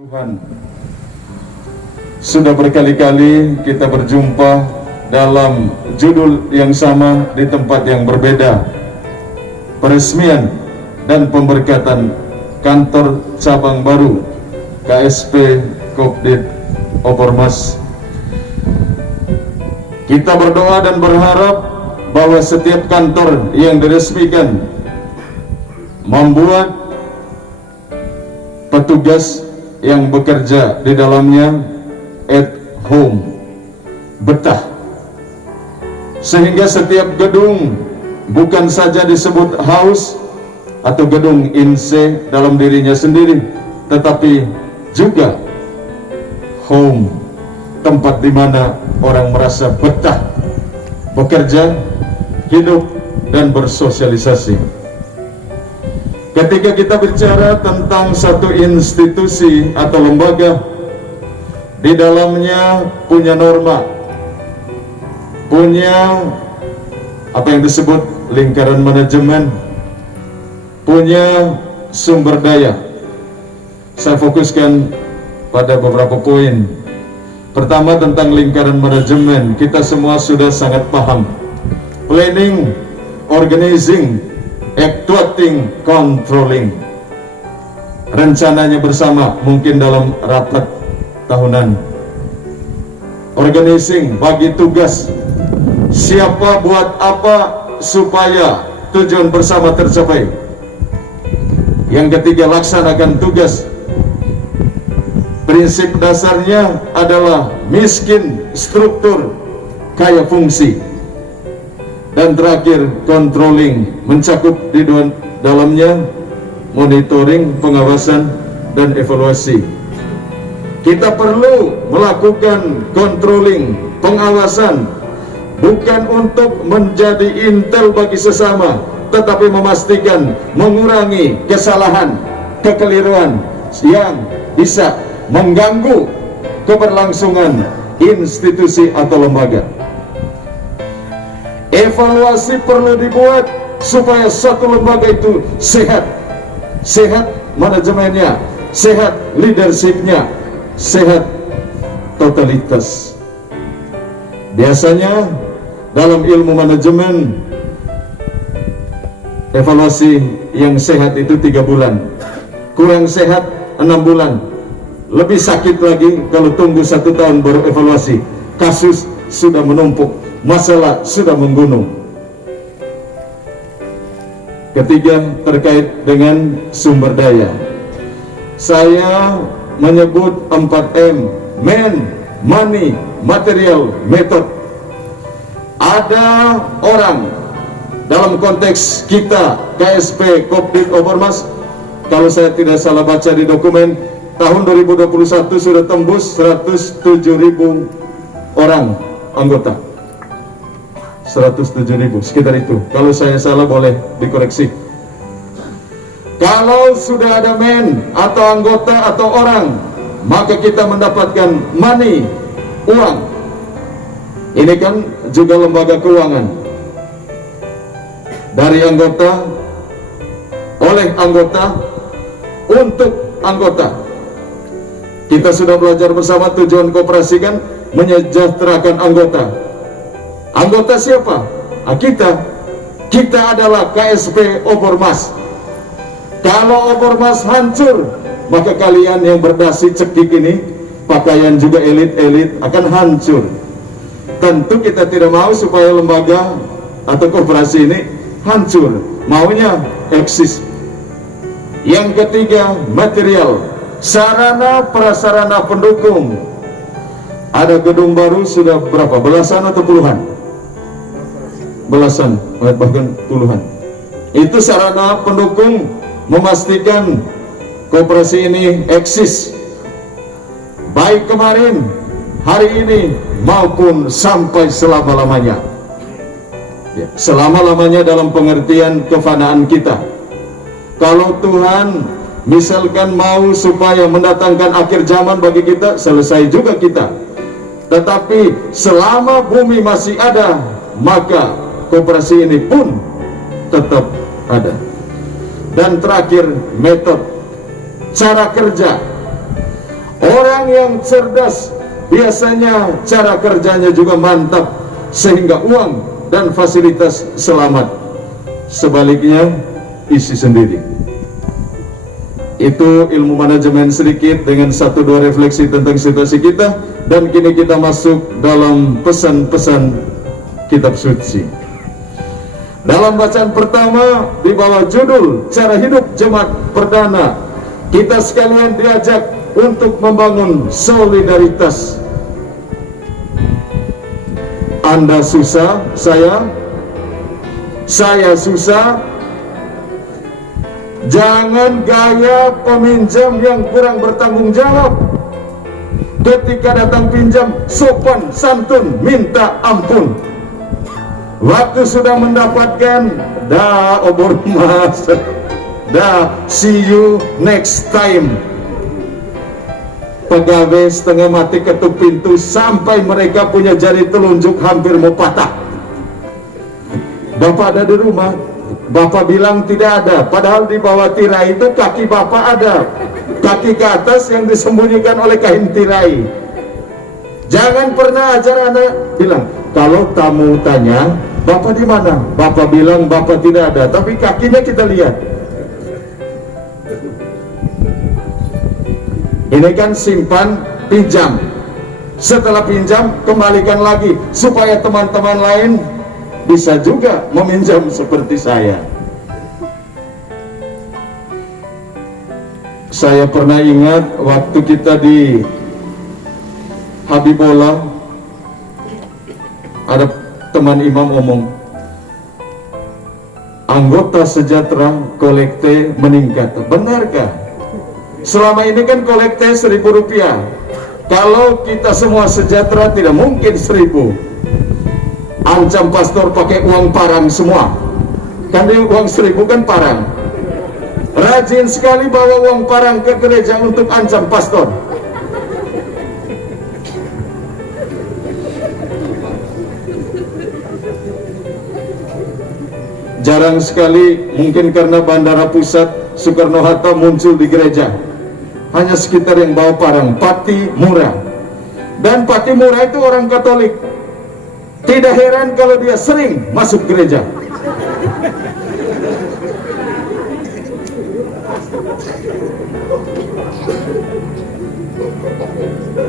Tuhan, sudah berkali-kali kita berjumpa dalam judul yang sama di tempat yang berbeda. Peresmian dan pemberkatan kantor cabang baru KSP Kopdit Opormas. Kita berdoa dan berharap bahwa setiap kantor yang diresmikan membuat petugas yang bekerja di dalamnya at home, betah, sehingga setiap gedung bukan saja disebut house atau gedung inse dalam dirinya sendiri, tetapi juga home, tempat di mana orang merasa betah bekerja, hidup, dan bersosialisasi. Ketika kita bicara tentang satu institusi atau lembaga, di dalamnya punya norma, punya apa yang disebut lingkaran manajemen, punya sumber daya. Saya fokuskan pada beberapa poin. Pertama, tentang lingkaran manajemen, kita semua sudah sangat paham. Planning, organizing, actuating, controlling. Rencananya bersama, mungkin dalam rapat tahunan. Organizing, bagi tugas, siapa buat apa supaya tujuan bersama tercapai. Yang ketiga, laksanakan tugas. Prinsip dasarnya adalah miskin struktur, kaya fungsi. Dan terakhir, controlling, mencakup di dalamnya monitoring, pengawasan, dan evaluasi. Kita perlu melakukan controlling, pengawasan, bukan untuk menjadi intel bagi sesama, tetapi memastikan mengurangi kesalahan, kekeliruan yang bisa mengganggu keberlangsungan institusi atau lembaga. Evaluasi perlu dibuat supaya satu lembaga itu sehat, sehat manajemennya, sehat leadershipnya, sehat totalitas. Biasanya dalam ilmu manajemen, evaluasi yang sehat itu 3 bulan, kurang sehat 6 bulan, lebih sakit lagi kalau tunggu 1 tahun baru evaluasi. Kasus sudah menumpuk, masalah sudah menggunung. Ketiga, terkait dengan sumber daya, saya menyebut 4M: man, money, material, method. Ada orang dalam konteks kita KSP Kopdit Opormas, kalau saya tidak salah baca di dokumen, tahun 2021 sudah tembus 107.000 orang anggota. 107.000, sekitar itu. Kalau saya salah boleh dikoreksi. Kalau sudah ada men atau anggota atau orang, maka kita mendapatkan money, uang. Ini kan juga lembaga keuangan. Dari anggota, oleh anggota, untuk anggota. Kita sudah belajar bersama tujuan koperasi kan menyejahterakan anggota. Anggota siapa? Kita adalah KSP Opormas. Kalau Opormas hancur, maka kalian yang berdasi cekik ini, pakaian juga elit-elit, akan hancur. Tentu kita tidak mau supaya lembaga atau koperasi ini hancur, maunya eksis. Yang ketiga, material, sarana prasarana pendukung. Ada gedung baru sudah berapa? Belasan atau puluhan? Belasan, bahkan puluhan. Itu sarana pendukung memastikan koperasi ini eksis, baik kemarin, hari ini, maupun sampai selama-lamanya. Ya, selama-lamanya dalam pengertian kefanaan kita. Kalau Tuhan misalkan mau supaya mendatangkan akhir zaman bagi kita, selesai juga kita. Tetapi selama bumi masih ada, maka koperasi ini pun tetap ada. Dan terakhir, metode, cara kerja. Orang yang cerdas biasanya cara kerjanya juga mantap, sehingga uang dan fasilitas selamat. Sebaliknya isi sendiri. Itu ilmu manajemen sedikit dengan 1-2 refleksi tentang situasi kita. Dan kini kita masuk dalam pesan-pesan kitab suci. Dalam bacaan pertama di bawah judul cara hidup jemaat perdana, kita sekalian diajak untuk membangun solidaritas. Anda susah, saya susah. Jangan gaya peminjam yang kurang bertanggung jawab. Ketika datang pinjam, sopan santun minta ampun. Waktu sudah mendapatkan, dah obor mas, dah see you next time. Pegawai setengah mati ketuk pintu sampai mereka punya jari telunjuk hampir mau patah. Bapak ada di rumah, Bapak bilang tidak ada, padahal di bawah tirai itu kaki Bapak ada, kaki ke atas yang disembunyikan oleh kain tirai. Jangan pernah ajar anak bilang, kalau tamu tanya Bapak di mana, Bapak bilang Bapak tidak ada, tapi kakinya kita lihat. Ini kan simpan, pinjam. Setelah pinjam, kembalikan lagi supaya teman-teman lain bisa juga meminjam seperti saya. Saya pernah ingat waktu kita di Habibullah, ada teman imam omong, anggota sejahtera kolekte meningkat. Benarkah? Selama ini kan kolekte 1.000 rupiah. Kalau kita semua sejahtera tidak mungkin 1.000. Ancam pastor pakai uang parang semua. Kan dia uang 1.000 kan parang. Rajin sekali bawa uang parang ke gereja untuk ancam pastor. Jarang sekali, mungkin karena Bandara Pusat Soekarno-Hatta muncul di gereja. Hanya sekitar yang bawa parang, Pati Murah. Dan Pati Murah itu orang Katolik. Tidak heran kalau dia sering masuk gereja.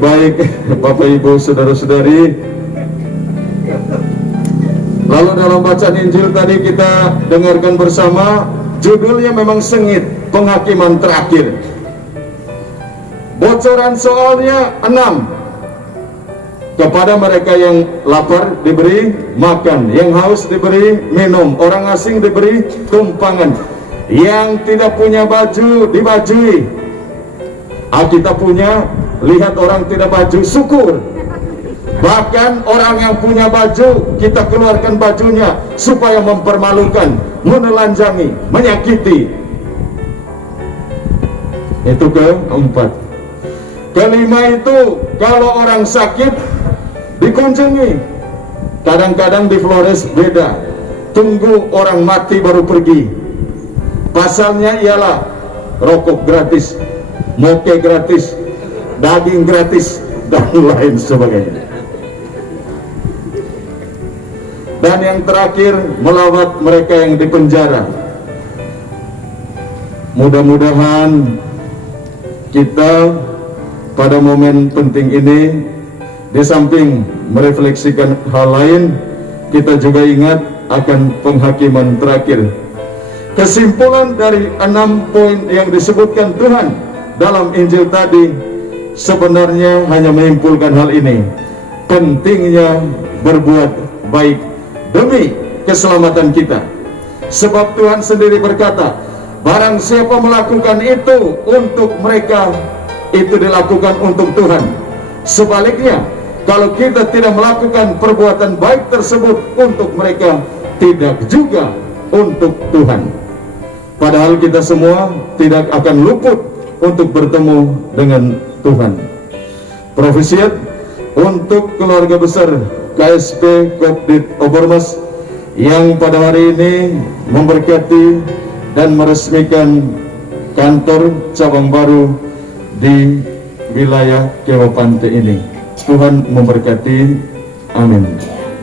Baik, Bapak Ibu Saudara-saudari, lalu dalam bacaan Injil tadi kita dengarkan bersama, judulnya memang sengit, penghakiman terakhir. Bocoran soalnya 6. Kepada mereka yang lapar diberi makan, yang haus diberi minum, orang asing diberi tumpangan, yang tidak punya baju dibajui. Kita punya, lihat orang tidak baju, syukur. Bahkan orang yang punya baju, kita keluarkan bajunya supaya mempermalukan, menelanjangi, menyakiti. Itu keempat. Kelima itu, kalau orang sakit dikunjungi. Kadang-kadang di Flores beda, tunggu orang mati baru pergi. Pasalnya ialah rokok gratis, moke gratis, daging gratis, dan lain sebagainya. Dan yang terakhir, melawat mereka yang dipenjara. Mudah-mudahan kita pada momen penting ini, di samping merefleksikan hal lain, kita juga ingat akan penghakiman terakhir. Kesimpulan dari 6 poin yang disebutkan Tuhan dalam Injil tadi sebenarnya hanya menyimpulkan hal ini: pentingnya berbuat baik demi keselamatan kita. Sebab Tuhan sendiri berkata, barang siapa melakukan itu untuk mereka, itu dilakukan untuk Tuhan. Sebaliknya, kalau kita tidak melakukan perbuatan baik tersebut untuk mereka, tidak juga untuk Tuhan. Padahal kita semua tidak akan luput untuk bertemu dengan Tuhan. Profesiat untuk keluarga besar KSP Kopdit Obormas yang pada hari ini memberkati dan meresmikan kantor cabang baru di wilayah Kewapante ini. Tuhan memberkati. Amin.